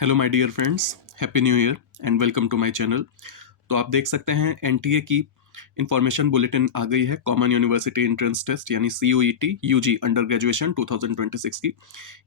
Hello my dear friends, happy new year and welcome to my channel. तो आप देख सकते हैं एनटीए की इंफॉर्मेशन बुलेटिन आ गई है। कॉमन यूनिवर्सिटी एंट्रेंस टेस्ट यानी सीयूईटी यूजी अंडर ग्रेजुएशन 2026 की।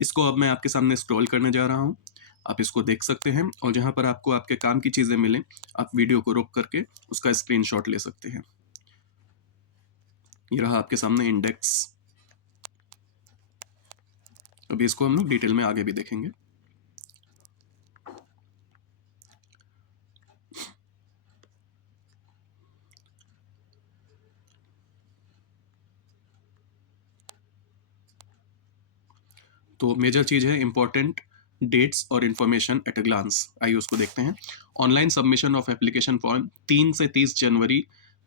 इसको अब मैं आपके सामने स्क्रॉल करने जा रहा हूँ। आप इसको देख सकते हैं और जहाँ पर आपको आपके काम की चीज़ें मिलें आप वीडियो को रोक करके उसका स्क्रीनशॉट ले सकते हैं। ये रहा आपके सामने इंडेक्स। अभी इसको हम लोग डिटेल में आगे भी देखेंगे। तो मेजर चीज़ है इंपॉर्टेंट डेट्स और इन्फॉर्मेशन एट अ ग्लांस। आइए उसको देखते हैं। Online submission of application form 3 से 30 जनवरी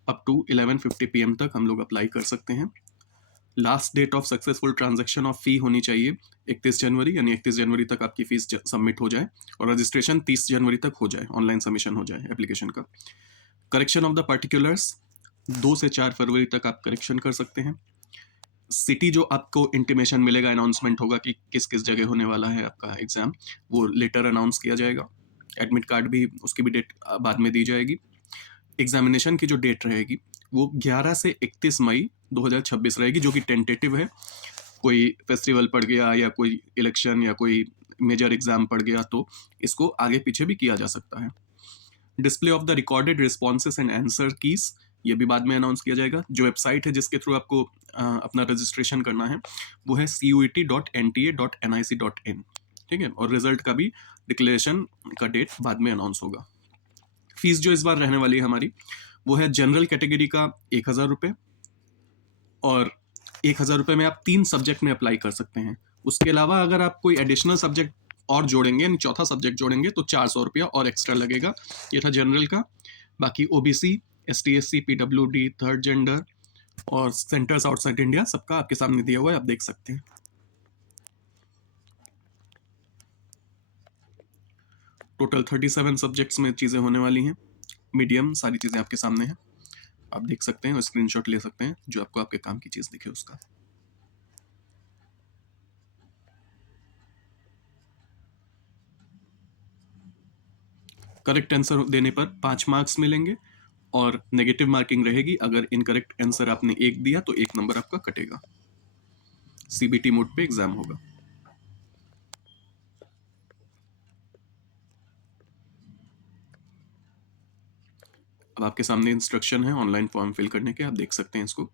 अप टू 11:50 PM तक हम लोग अप्लाई कर सकते हैं। Last date of successful transaction of fee होनी चाहिए 31 जनवरी, यानी 31 जनवरी तक आपकी फीस सबमिट हो जाए और रजिस्ट्रेशन 30 जनवरी तक हो जाए, ऑनलाइन सबमिशन हो जाए एप्लीकेशन का। करेक्शन ऑफ द पर्टिकुलर्स 2 से 4 फरवरी तक आप करेक्शन कर सकते हैं। सिटी जो आपको इंटीमेशन मिलेगा, अनाउंसमेंट होगा कि किस किस जगह होने वाला है आपका एग्ज़ाम, वो लेटर अनाउंस किया जाएगा। एडमिट कार्ड भी, उसकी भी डेट बाद में दी जाएगी। एग्जामिनेशन की जो डेट रहेगी वो 11 से 31 मई 2026 रहेगी, जो कि टेंटेटिव है। कोई फेस्टिवल पड़ गया या कोई इलेक्शन या कोई मेजर एग्जाम पड़ गया तो इसको आगे पीछे भी किया जा सकता है। Display of the recorded responses and answer keys, ये भी बाद में अनाउंस किया जाएगा। जो वेबसाइट है जिसके थ्रू आपको अपना रजिस्ट्रेशन करना है वो है cuet.nta.nic.in, ठीक है। और रिजल्ट का भी डिक्लेरेशन का डेट बाद में अनाउंस होगा। फीस जो इस बार रहने वाली है हमारी वो है जनरल कैटेगरी का 1,000 रुपये, और 1,000 रुपये में आप 3 सब्जेक्ट में अप्लाई कर सकते हैं। उसके अलावा अगर आप कोई एडिशनल सब्जेक्ट और जोड़ेंगे, यानी चौथा सब्जेक्ट जोड़ेंगे, तो 400 रुपया और एक्स्ट्रा लगेगा। ये था जनरल का। बाकी OBC, ST/SC, PWD, third gender और सेंटर्स आउटसाइड इंडिया सबका आपके सामने दिया हुआ है, आप देख सकते हैं। टोटल 37 सब्जेक्ट्स में चीज़ें होने वाली हैं। मीडियम सारी चीज़ें आपके सामने हैं, आप देख सकते हैं और स्क्रीनशॉट ले सकते हैं जो आपको आपके काम की चीज़ दिखे उसका। करेक्ट आंसर देने पर 5 मार्क्स मिलेंगे और नेगेटिव मार्किंग रहेगी। अगर इनकरेक्ट आंसर आपने 1 दिया तो 1 नंबर आपका कटेगा। सीबीटी मोड पे एग्जाम होगा। अब आपके सामने इंस्ट्रक्शन है ऑनलाइन फॉर्म फिल करने के, आप देख सकते हैं इसको।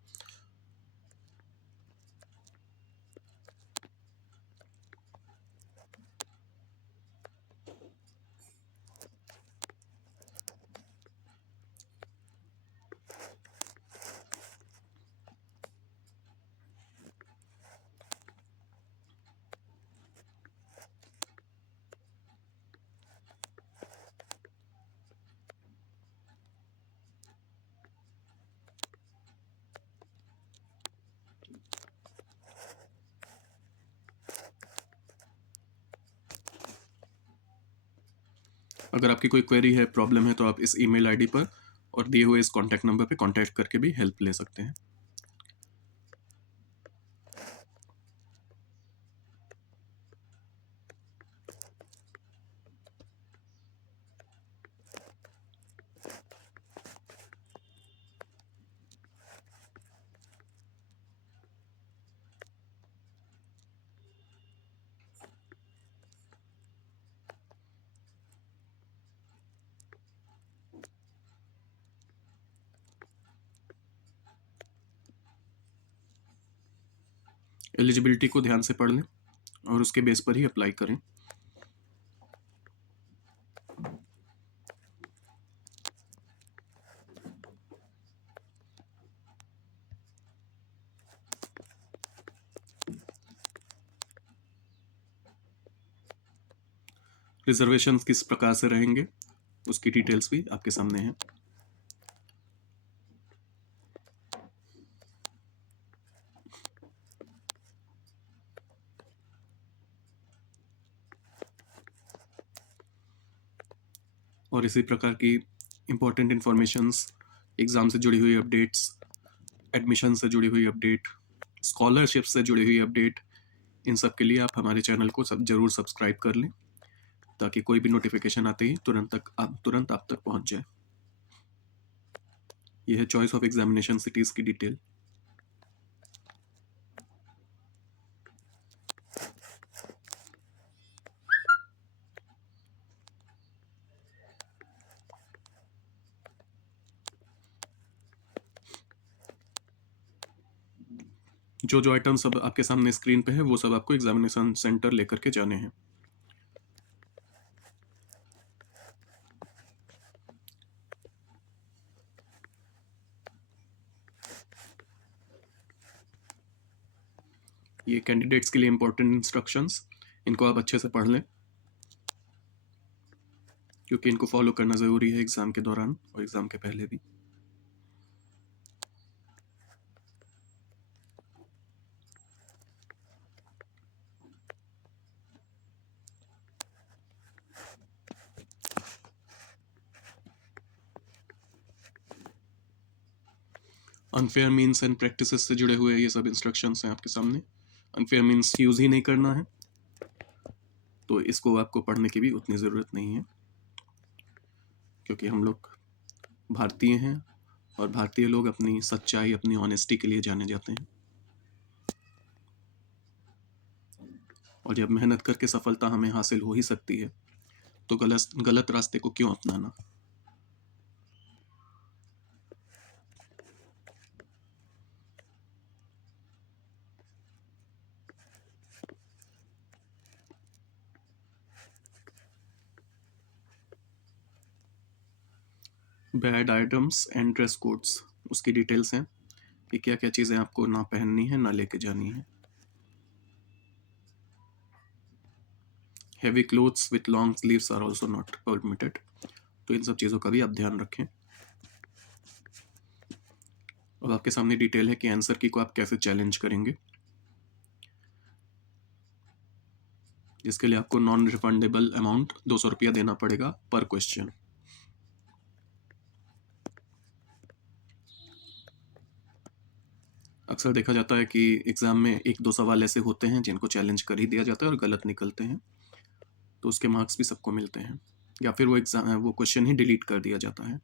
अगर आपकी कोई क्वेरी है, प्रॉब्लम है, तो आप इस ईमेल आईडी पर और दिए हुए इस कॉन्टैक्ट नंबर पे कॉन्टैक्ट करके भी हेल्प ले सकते हैं। एलिजिबिलिटी को ध्यान से पढ़ लें और उसके बेस पर ही अप्लाई करें। रिजर्वेशन किस प्रकार से रहेंगे उसकी डिटेल्स भी आपके सामने है। और इसी प्रकार की इंपॉर्टेंट इंफॉर्मेशंस, एग्ज़ाम से जुड़ी हुई अपडेट्स, एडमिशन से जुड़ी हुई अपडेट, स्कॉलरशिप से जुड़ी हुई अपडेट, इन सब के लिए आप हमारे चैनल को जरूर सब्सक्राइब कर लें। ताकि कोई भी नोटिफिकेशन आते ही तुरंत आप तक पहुंच जाए। यह है चॉइस ऑफ एग्जामिनेशन सिटीज की डिटेल। जो जो आइटम सब आपके सामने स्क्रीन पे है वो सब आपको एग्जामिनेशन सेंटर लेकर के जाने हैं। ये कैंडिडेट्स के लिए इंपॉर्टेंट इंस्ट्रक्शंस, इनको आप अच्छे से पढ़ लें क्योंकि इनको फॉलो करना ज़रूरी है एग्ज़ाम के दौरान और एग्ज़ाम के पहले भी। अनफेयर मीन्स एंड प्रैक्टिसेस से जुड़े हुए ये सब इंस्ट्रक्शंस हैं आपके सामने। अनफेयर मीन्स यूज़ ही नहीं करना है, तो इसको आपको पढ़ने की भी उतनी ज़रूरत नहीं है क्योंकि हम लोग भारतीय हैं और भारतीय लोग अपनी सच्चाई, अपनी ऑनेस्टी के लिए जाने जाते हैं। और जब मेहनत करके सफलता हमें हासिल हो ही सकती है तो गलत गलत रास्ते को क्यों अपनाना। Bad items and dress codes, उसकी डिटेल्स हैं कि क्या क्या चीज़ें आपको ना पहननी है ना लेके जानी है। Heavy clothes with long sleeves are also not permitted, तो इन सब चीज़ों का भी आप ध्यान रखें। अब आपके सामने डिटेल है कि आंसर की को आप कैसे चैलेंज करेंगे, जिसके लिए आपको नॉन रिफंडेबल अमाउंट 200 रुपया देना पड़ेगा पर क्वेश्चन। अक्सर देखा जाता है कि एग्ज़ाम में एक दो सवाल ऐसे होते हैं जिनको चैलेंज कर ही दिया जाता है और गलत निकलते हैं, तो उसके मार्क्स भी सबको मिलते हैं, या फिर वो क्वेश्चन ही डिलीट कर दिया जाता है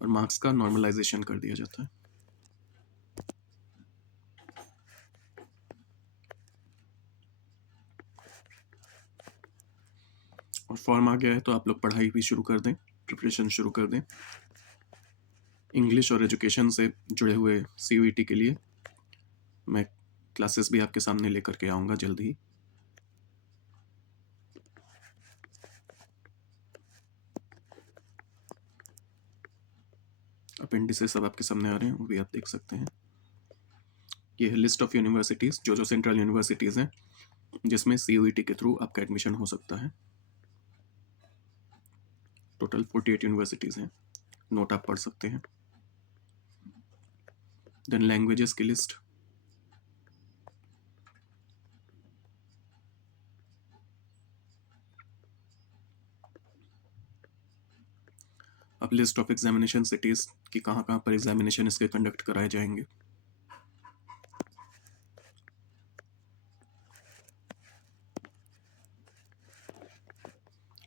और मार्क्स का नॉर्मलाइजेशन कर दिया जाता है। और फॉर्म आ गया है तो आप लोग पढ़ाई भी शुरू कर दें, प्रिपरेशन शुरू कर दें। इंग्लिश और एजुकेशन से जुड़े हुए CUET के लिए मैं क्लासेस भी आपके सामने लेकर के आऊँगा जल्द ही। अपेंडिसेस सब आपके सामने आ रहे हैं, वो भी आप देख सकते हैं। ये है लिस्ट ऑफ यूनिवर्सिटीज़, जो जो सेंट्रल यूनिवर्सिटीज़ हैं जिसमें CUET के थ्रू आपका एडमिशन हो सकता है। टोटल 48 यूनिवर्सिटीज़ हैं, नोट आप पढ़ सकते हैं। देन लैंग्वेजेस की लिस्ट, अब लिस्ट ऑफ एग्जामिनेशन सिटीज़ कि कहाँ कहाँ पर एग्जामिनेशन इसके कंडक्ट कराए जाएंगे।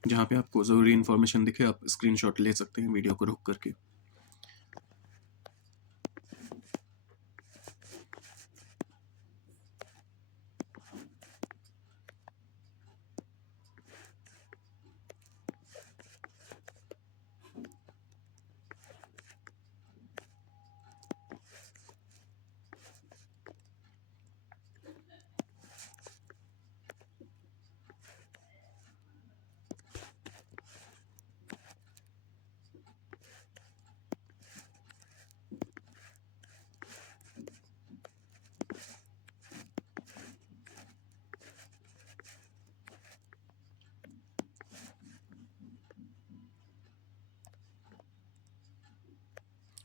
जहाँ पे आपको ज़रूरी इन्फॉर्मेशन दिखे आप स्क्रीनशॉट ले सकते हैं वीडियो को रोक करके।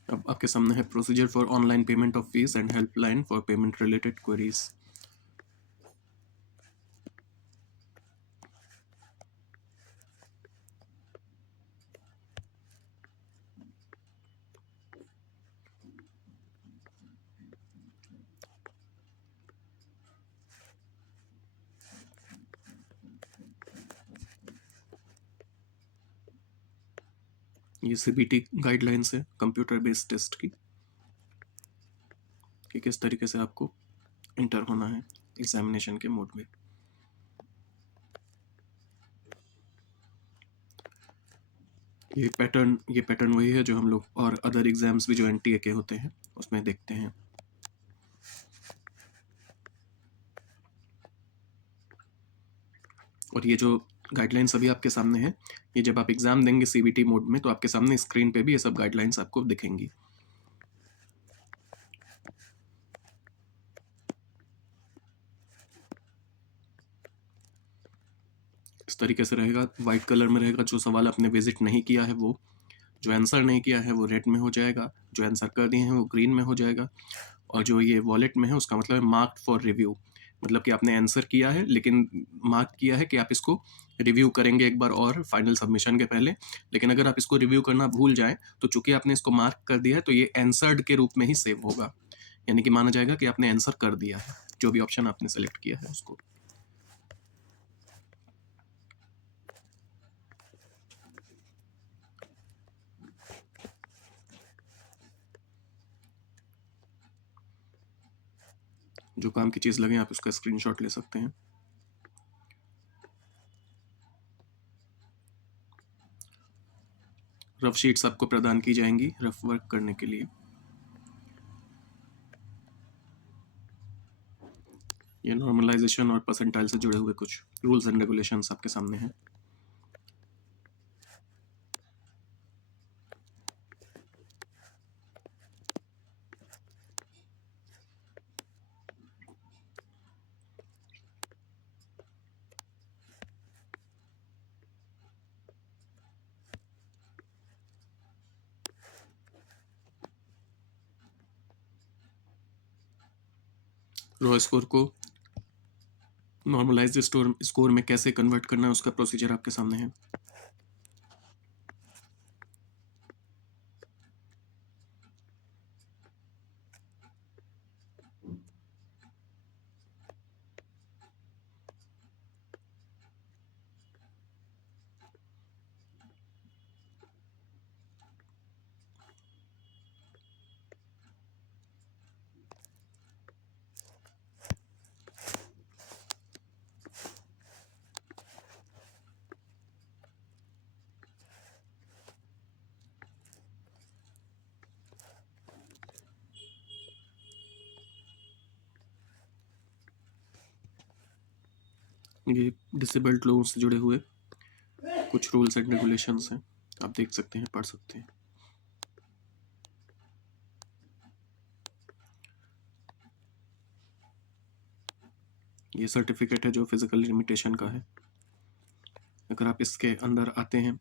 अब आपके सामने है procedure for online payment of fees and helpline for payment related queries. ये सीबीटी गाइडलाइंस है कंप्यूटर बेस्ड टेस्ट की, कि किस तरीके से आपको इंटर होना है एग्जामिनेशन के मोड में। ये पैटर्न वही है जो हम लोग और अदर एग्जाम्स भी जो एनटीए के होते हैं उसमें देखते हैं। और ये जो गाइडलाइंस अभी आपके सामने है, ये जब आप एग्जाम देंगे सीबीटी मोड में तो आपके सामने स्क्रीन पे भी ये सब गाइडलाइंस आपको दिखेंगी। इस तरीके से रहेगा, वाइट कलर में रहेगा। जो सवाल आपने विजिट नहीं किया है वो, जो आंसर नहीं किया है वो रेड में हो जाएगा, जो आंसर कर दिए हैं वो ग्रीन में हो जाएगा, और जो ये वॉलेट में है उसका मतलब है मार्क्ड फॉर रिव्यू, मतलब कि आपने आंसर किया है लेकिन मार्क किया है कि आप इसको रिव्यू करेंगे एक बार और फाइनल सबमिशन के पहले। लेकिन अगर आप इसको रिव्यू करना भूल जाएं तो चूंकि आपने इसको मार्क कर दिया है तो ये आंसर्ड के रूप में ही सेव होगा, यानी कि माना जाएगा कि आपने आंसर कर दिया है जो भी ऑप्शन आपने सेलेक्ट किया है उसको। जो काम की चीज़ लगे आप उसका स्क्रीनशॉट ले सकते हैं। रफ शीट्स आपको प्रदान की जाएंगी रफ वर्क करने के लिए। ये नॉर्मलाइजेशन और परसेंटाइल से जुड़े हुए कुछ रूल्स एंड रेगुलेशंस आपके सामने हैं। रॉ स्कोर को नॉर्मलाइज्ड स्कोर में कैसे कन्वर्ट करना है उसका प्रोसीजर आपके सामने है। ये डिसेबल्ड लोगों से जुड़े हुए कुछ रूल्स एंड रेगुलेशंस हैं, आप देख सकते हैं, पढ़ सकते हैं। ये सर्टिफिकेट है जो फिजिकल लिमिटेशन का है। अगर आप इसके अंदर आते हैं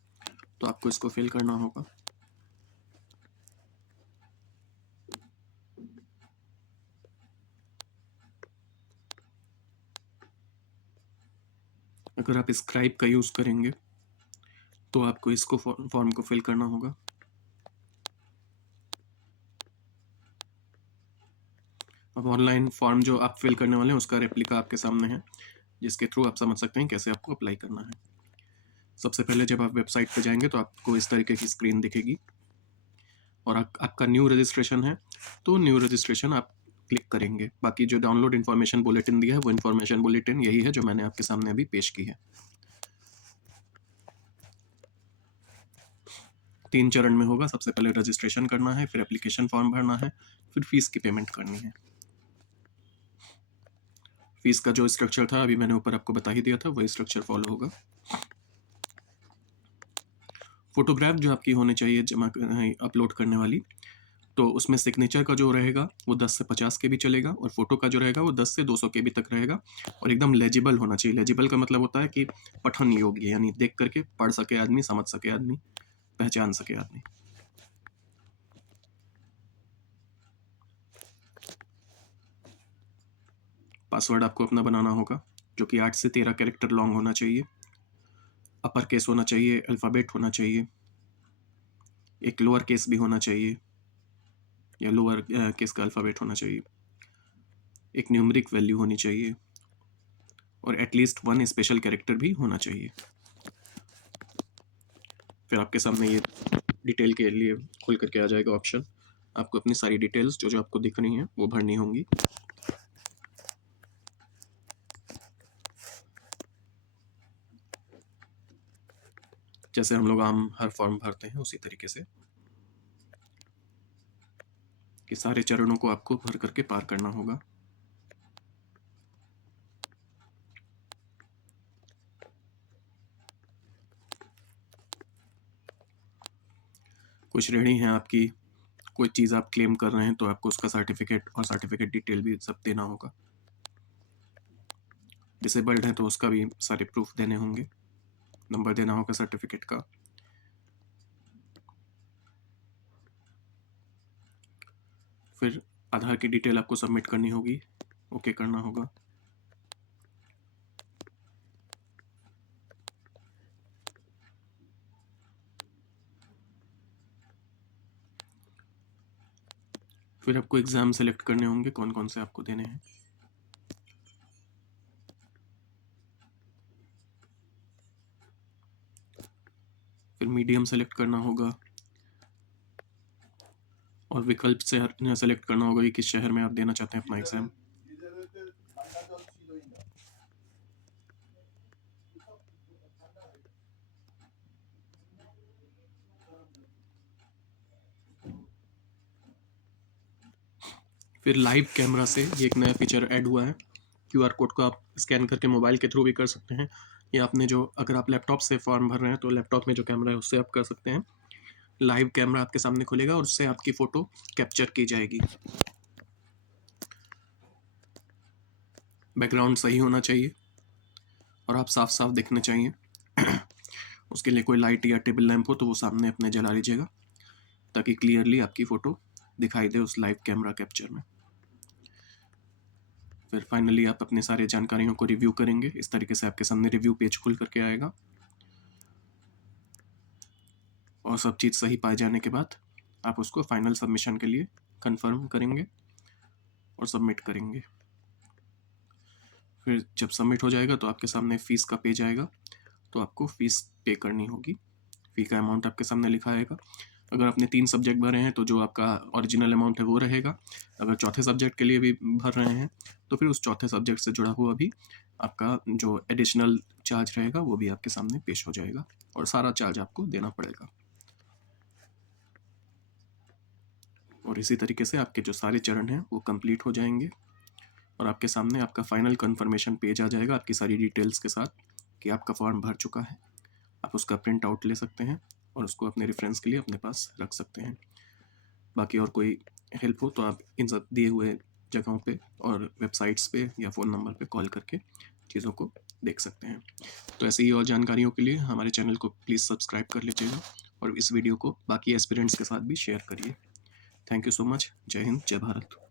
तो आपको इसको फिल करना होगा। अगर आप स्क्राइब का यूज़ करेंगे तो आपको इसको फॉर्म को फिल करना होगा। अब ऑनलाइन फॉर्म जो आप फिल करने वाले हैं उसका रेप्लिका आपके सामने है, जिसके थ्रू आप समझ सकते हैं कैसे आपको अप्लाई करना है। सबसे पहले जब आप वेबसाइट पे जाएंगे तो आपको इस तरीके की स्क्रीन दिखेगी, और आपका न्यू रजिस्ट्रेशन है तो न्यू रजिस्ट्रेशन आप क्लिक करेंगे। बाकी जो डाउनलोड इन्फॉर्मेशन बुलेटिन दिया है वो इन्फॉर्मेशन बुलेटिन यही है जो मैंने आपके सामने अभी पेश की है। 3 चरण में होगा। सबसे पहले रजिस्ट्रेशन करना है, फिर एप्लीकेशन फॉर्म भरना है, फिर फीस की पेमेंट करनी है। फीस का जो स्ट्रक्चर था अभी मैंने ऊपर आपको बता ही दिया था, वही स्ट्रक्चर फॉलो होगा। फोटोग्राफ जो आपकी होनी चाहिए जमा अपलोड करने वाली, तो उसमें सिग्नेचर का जो रहेगा वो 10 से 50 के भी चलेगा, और फोटो का जो रहेगा वो 10 से 200 के भी तक रहेगा, और एकदम लेजिबल होना चाहिए। लेजिबल का मतलब होता है कि पठन योग्य, यानी देख करके पढ़ सके आदमी, समझ सके आदमी, पहचान सके आदमी। पासवर्ड आपको अपना बनाना होगा जो कि 8 से 13 कैरेक्टर लॉन्ग होना चाहिए, अपर केस होना चाहिए, अल्फ़ाबेट होना चाहिए, एक लोअर केस भी होना चाहिए या लोअर केस का अल्फ़ाबेट होना चाहिए, एक न्यूमरिक वैल्यू होनी चाहिए, और एटलीस्ट 1 स्पेशल कैरेक्टर भी होना चाहिए। फिर आपके सामने ये डिटेल के लिए खुल करके आ जाएगा ऑप्शन। आपको अपनी सारी डिटेल्स जो जो आपको दिख रही हैं वो भरनी होंगी। जैसे हम लोग आम हर फॉर्म भरते हैं उसी तरीके से कि सारे चरणों को आपको भर करके पार करना होगा। कोई श्रेणी है आपकी, कोई चीज़ आप क्लेम कर रहे हैं तो आपको उसका सर्टिफिकेट और सर्टिफिकेट डिटेल भी सब देना होगा। डिसेबल्ड है तो उसका भी सारे प्रूफ देने होंगे, नंबर देना होगा सर्टिफिकेट का। फिर आधार की डिटेल आपको सबमिट करनी होगी, ओके करना होगा। फिर आपको एग्ज़ाम सेलेक्ट करने होंगे कौन कौन से आपको देने हैं। फिर मीडियम सेलेक्ट करना होगा और विकल्प से सेलेक्ट करना होगा कि किस शहर में आप देना चाहते हैं अपना एग्ज़ाम। फिर लाइव कैमरा से ये एक नया फीचर ऐड हुआ है। क्यूआर कोड को आप स्कैन करके मोबाइल के थ्रू भी कर सकते हैं, या आपने जो अगर आप लैपटॉप से फॉर्म भर रहे हैं तो लैपटॉप में जो कैमरा है उससे आप कर सकते हैं। लाइव कैमरा आपके सामने खुलेगा और उससे आपकी फ़ोटो कैप्चर की जाएगी। बैकग्राउंड सही होना चाहिए और आप साफ साफ दिखने चाहिए। उसके लिए कोई लाइट या टेबल लैंप हो तो वो सामने अपने जला लीजिएगा ताकि क्लियरली आपकी फ़ोटो दिखाई दे उस लाइव कैमरा कैप्चर में। फिर फाइनली आप अपने सारे जानकारियों को रिव्यू करेंगे। इस तरीके से आपके सामने रिव्यू पेज खुल करके आएगा और सब चीज़ सही पाए जाने के बाद आप उसको फाइनल सबमिशन के लिए कंफर्म करेंगे और सबमिट करेंगे। फिर जब सबमिट हो जाएगा तो आपके सामने फ़ीस का पेज आएगा, तो आपको फ़ीस पे करनी होगी। फ़ी का अमाउंट आपके सामने लिखा आएगा। अगर आपने 3 सब्जेक्ट भरे हैं तो जो आपका ओरिजिनल अमाउंट है वो रहेगा। अगर चौथे सब्जेक्ट के लिए भी भर रहे हैं तो फिर उस चौथे सब्जेक्ट से जुड़ा हुआ भी आपका जो एडिशनल चार्ज रहेगा वो भी आपके सामने पेश हो जाएगा और सारा चार्ज आपको देना पड़ेगा। और इसी तरीके से आपके जो सारे चरण हैं वो कंप्लीट हो जाएंगे और आपके सामने आपका फाइनल कंफर्मेशन पेज आ जाएगा आपकी सारी डिटेल्स के साथ कि आपका फॉर्म भर चुका है। आप उसका प्रिंट आउट ले सकते हैं और उसको अपने रेफरेंस के लिए अपने पास रख सकते हैं। बाकी और कोई हेल्प हो तो आप इन सब दिए हुए जगहों पे और वेबसाइट्स पे या फ़ोन नंबर पे कॉल करके चीज़ों को देख सकते हैं। तो ऐसे ही और जानकारियों के लिए हमारे चैनल को प्लीज़ सब्सक्राइब कर लीजिएगा और इस वीडियो को बाकी एस्पिरेंट्स के साथ भी शेयर करिए। Thank you so much. जय हिंद, जय भारत।